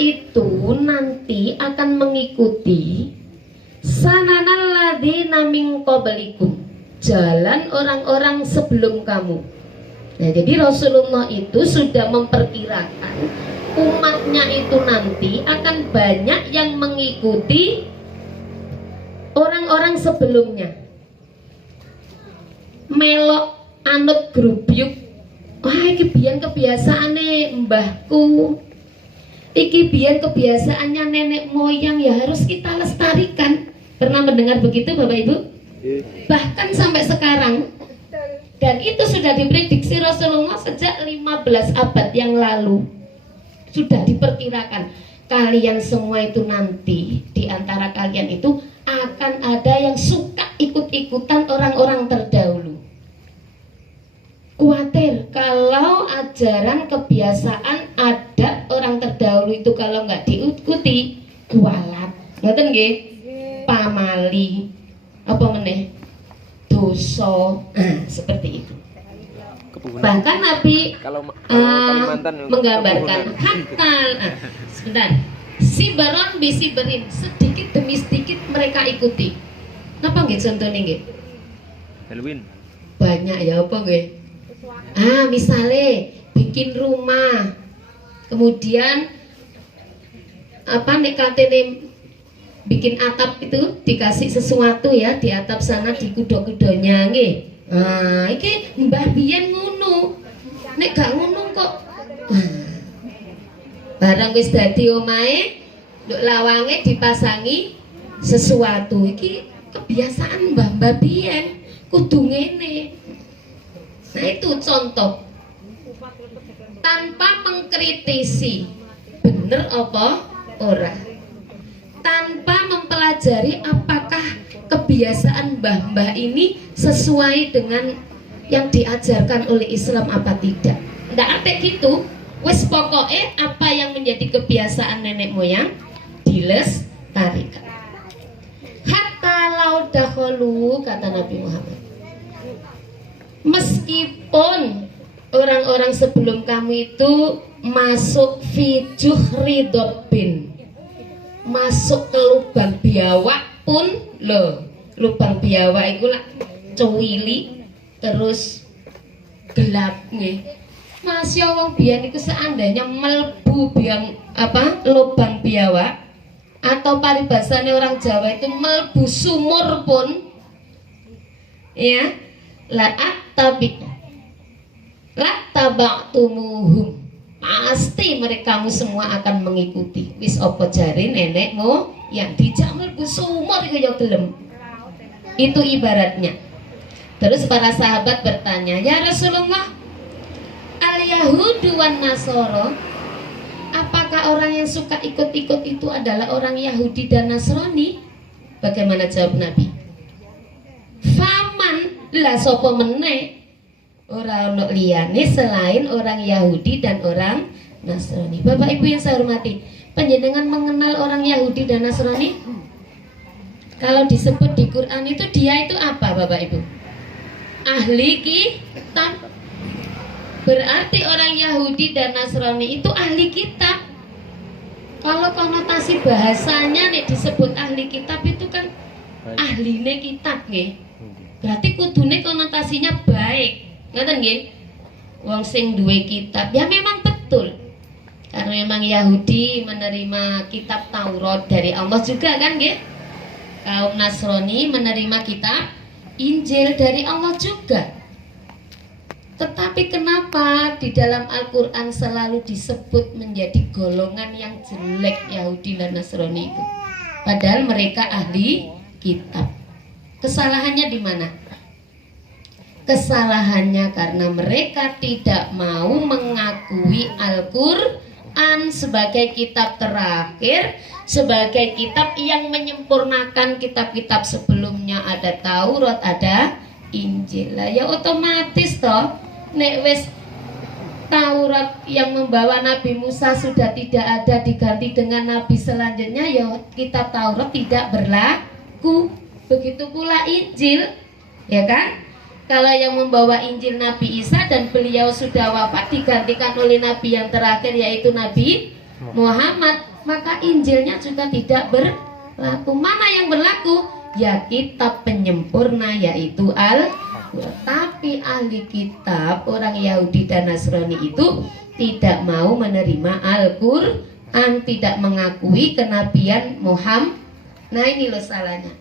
itu nanti akan mengikuti sananal ladzina min qablikum, jalan orang-orang sebelum kamu. Nah, jadi Rasulullah itu sudah memperkirakan umatnya itu nanti akan banyak yang mengikuti orang-orang sebelumnya. Melok anut grubyuk, wah iki biyen kebiasaane mbahku, iki biyen kebiasaannya nenek moyang, ya harus kita lestarikan. Pernah mendengar begitu Bapak Ibu? Bahkan sampai sekarang. Dan itu sudah diprediksi Rasulullah sejak 15 abad yang lalu. Sudah diperkirakan kalian semua itu nanti, di antara kalian itu akan ada yang suka ikut-ikutan orang-orang terdahulu. Khawatir kalau ajaran, kebiasaan, adat orang terdahulu itu kalau nggak diikuti, kualat, ngoten nggih? Pamali, apa meneh? Dosa, seperti itu. Bahkan Nabi menggambarkan hakal, sebentar, sibaron bisiberin, sedikit demi sedikit mereka ikuti. Napa nggih contohnya nggih? Halloween. Banyak ya apa nggih? Misalnya bikin rumah, kemudian apa nek katene bikin atap itu dikasih sesuatu ya di atap sana, di kudo-kudonya nggih. Iki mbah biyen ngono. Nek gak ngono kok. Barang wis dadi omahe, nduk lawange dipasangi sesuatu. Iki kebiasaan mbah-mbah biyen, kudu ngene. Nah itu contoh. Tanpa mengkritisi bener apa ora, tanpa mempelajari apakah kebiasaan mbah-mbah ini sesuai dengan yang diajarkan oleh Islam apa tidak. Nggak ada gitu. Wes pokoknya apa yang menjadi kebiasaan nenek moyang dilestarikan. Hatta laudakhulu, kata Nabi Muhammad, meskipun orang-orang sebelum kamu itu masuk fi juhridobin, masuk ke lubang biawak pun loh, lubang biawak itu lah cuwili terus gelap nih. Masya Allah, biar itu seandainya melbu biang apa lubang biawak, atau paribasane orang Jawa itu melbu sumur pun ya, lattaba'tumuhum, pasti mereka semua akan mengikuti. Wis opo jare nenekmu yang dijak mlebu sumur iku ya gelem. Itu ibaratnya. Terus para sahabat bertanya, "Ya Rasulullah, al-yahudu wan nasoro, apakah orang yang suka ikut-ikut itu adalah orang Yahudi dan Nasrani?" Bagaimana jawab Nabi? Faman la sapa meneh ora ono liyane selain orang Yahudi dan orang Nasrani. Bapak Ibu yang saya hormati, panjenengan mengenal orang Yahudi dan Nasrani? Kalau disebut di Quran itu dia itu apa Bapak Ibu? Ahli kitab. Berarti orang Yahudi dan Nasrani itu ahli kitab. Kalau konotasi bahasanya nih disebut ahli kitab itu kan ahline kitab nggih. Berarti kudune konotasinya baik. Ngoten nggih? Wong sing duwe kitab ya memang betul. Karena memang Yahudi menerima kitab Taurat dari Allah juga kan nggih? Kaum Nasrani menerima kitab Injil dari Allah juga. Tetapi kenapa di dalam Al-Quran selalu disebut menjadi golongan yang jelek Yahudi dan Nasrani itu? Padahal mereka ahli kitab. Kesalahannya di mana? Kesalahannya karena mereka tidak mau mengakui Al-Quran sebagai kitab terakhir, sebagai kitab yang menyempurnakan kitab-kitab sebelumnya. Ada Taurat, ada Injil. Lah ya otomatis toh, nek wis Taurat yang membawa Nabi Musa sudah tidak ada, diganti dengan nabi selanjutnya, ya kitab Taurat tidak berlaku. Begitu pula Injil, ya kan? Kalau yang membawa Injil Nabi Isa dan beliau sudah wafat, digantikan oleh nabi yang terakhir yaitu Nabi Muhammad, maka Injilnya juga tidak berlaku. Mana yang berlaku? Ya kitab penyempurna, yaitu Al-Quran. Tapi ahli kitab, orang Yahudi dan Nasrani itu tidak mau menerima Al-Quran, tidak mengakui kenabian Muhammad. Nah ini loh salahnya.